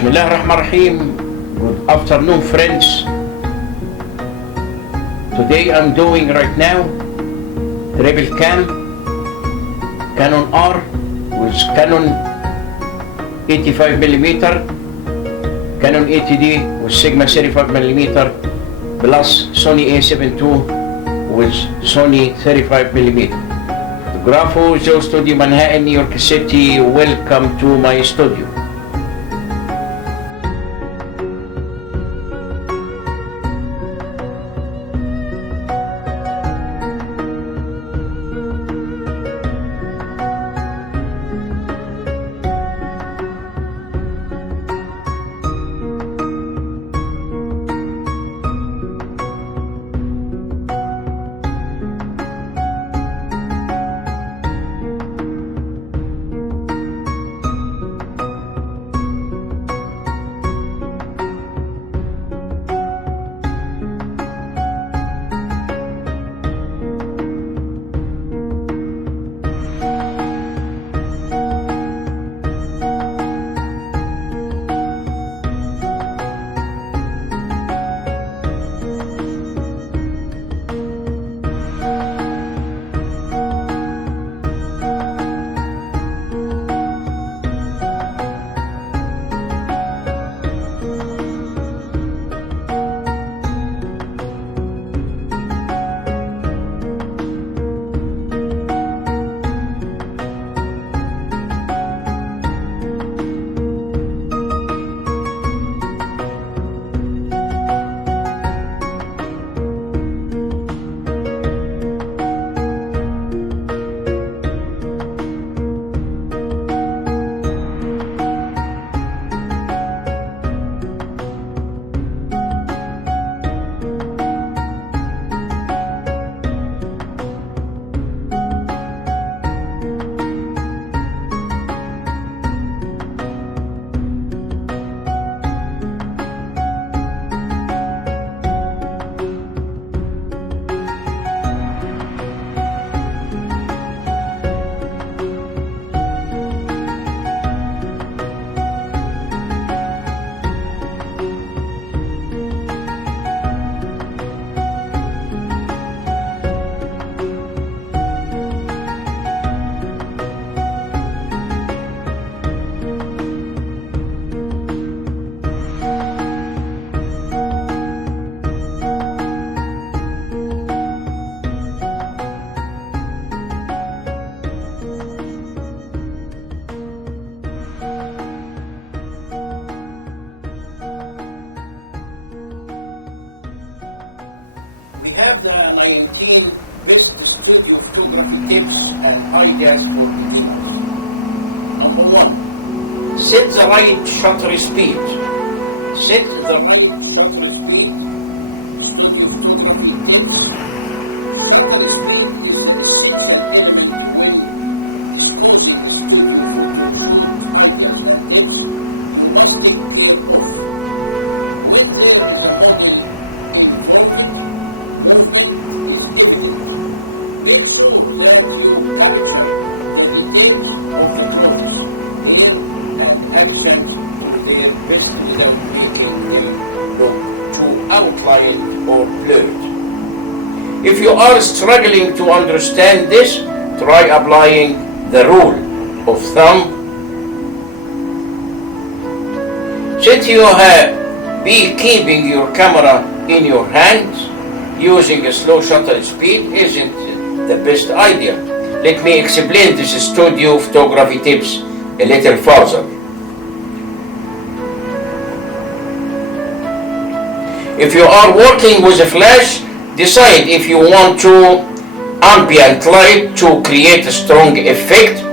Bismillahirrahmanirrahim. Good afternoon, friends. Today I'm doing right now triple cam, Canon R with Canon 85mm, Canon 80D with Sigma 35mm, plus Sony A7 II with Sony 35mm. Fotógrafo, Joe Studio, Manhattan, New York City. Welcome to my studio. We have the 19 best studio photography tips and ideas for you. Number 1, set the right shutter speed. Set the right shutter speed. Outlined or blurred. If you are struggling to understand this, try applying the rule of thumb. Should you be keeping your camera in your hands, using a slow shutter speed isn't the best idea. Let me explain this studio photography tips a little further. If you are working with a flash, decide if you want to ambient light to create a strong effect.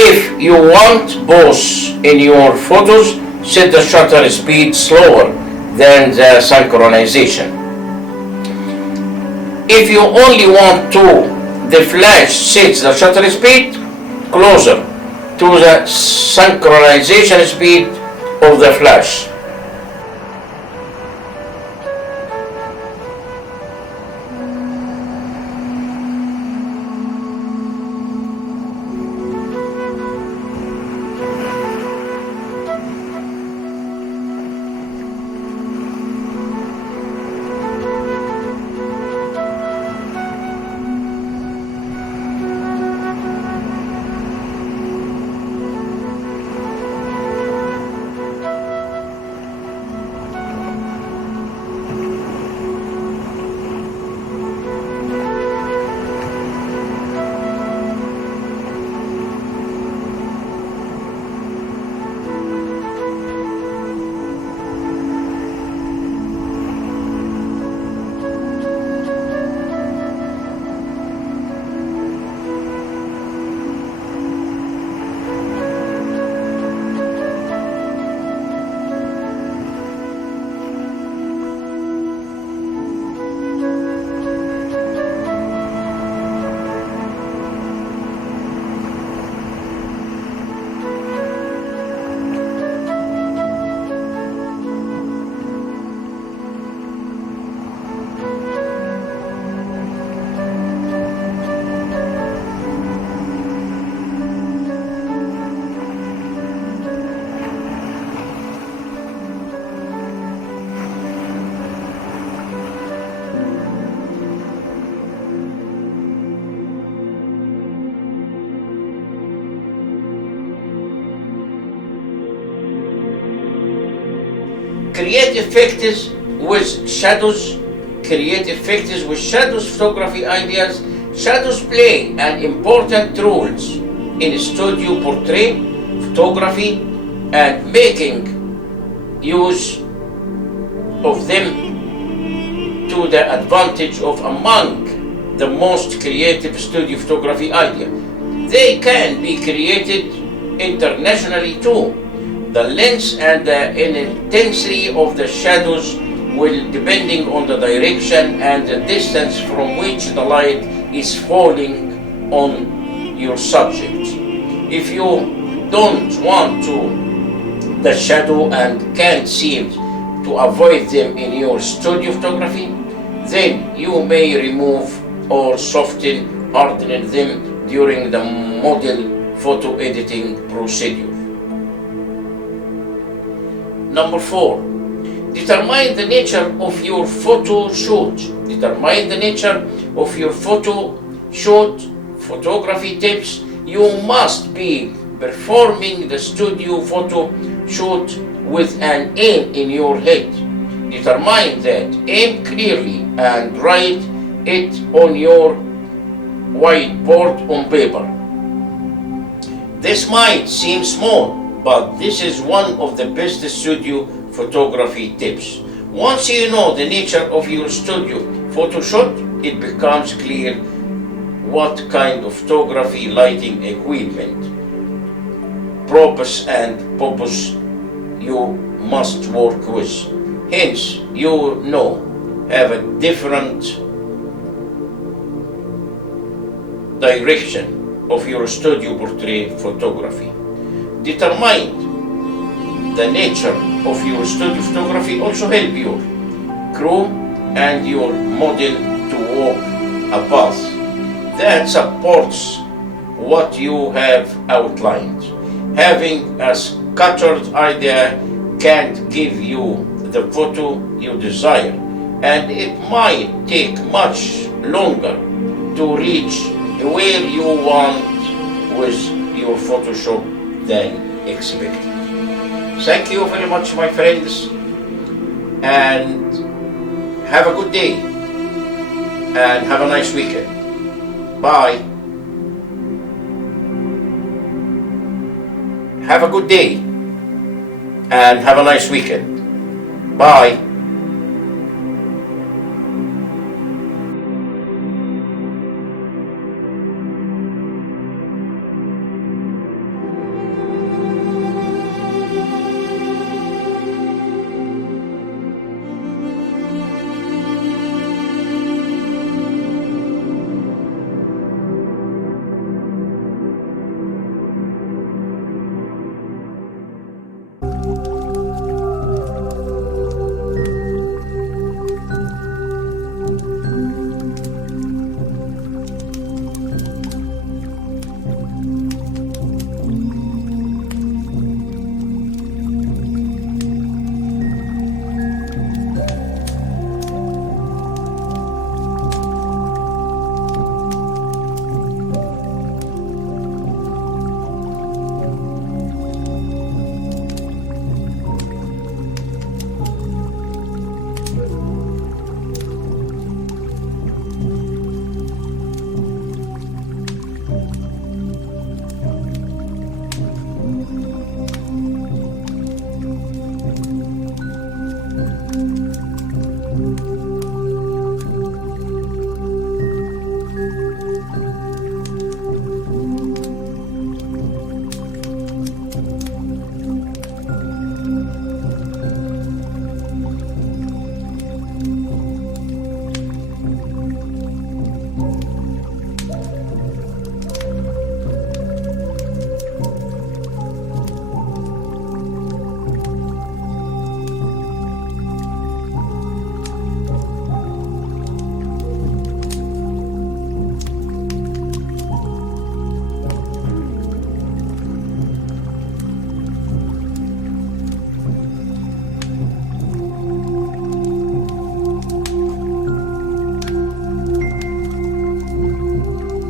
If you want both in your photos, set the shutter speed slower than the synchronization. If you only want the flash sets the shutter speed closer to the synchronization speed of the flash. Create effects with shadows. Create effects with shadows photography ideas. Shadows play an important role in studio portrait photography and making use of them to the advantage of among the most creative studio photography idea. They can be created internationally too. The length and the intensity of the shadows will depending on the direction and the distance from which the light is falling on your subject. If you don't want to the shadow and can't seem to avoid them in your studio photography, then you may remove or soften, harden them during the model photo editing procedure. Number 4, determine the nature of your photo shoot. Determine the nature of your photo shoot. Photography tips. You must be performing the studio photo shoot with an aim in your head. Determine that aim clearly and write it on your whiteboard on paper. This might seem small, but this is one of the best studio photography tips. Once you know the nature of your studio photo shoot, it becomes clear what kind of photography, lighting equipment, props and purpose you must work with. Hence, you know, have a different direction of your studio portrait photography. Determine the nature of your studio photography also help your crew and your model to walk a path that supports what you have outlined. Having a scattered idea can't give you the photo you desire, and it might take much longer to reach where you want with your Photoshop than expected. Thank you very much, my friends, and have a good day and have a nice weekend. Bye. Have a good day and have a nice weekend. Bye.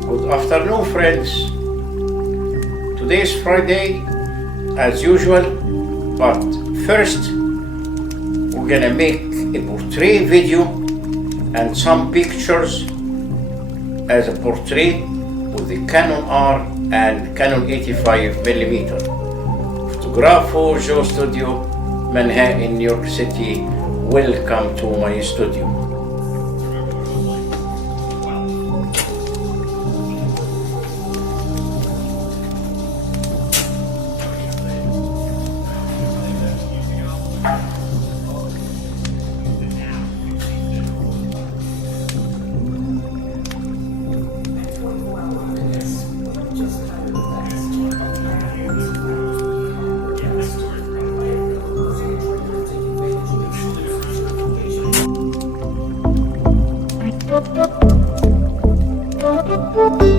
Good afternoon, friends. Today is Friday, as usual, but first gonna make a portrait video and some pictures as a portrait with the Canon R and Canon 85mm. Fotógrafo Joe Studio, Manhattan, New York City. Welcome to my studio. Thank you.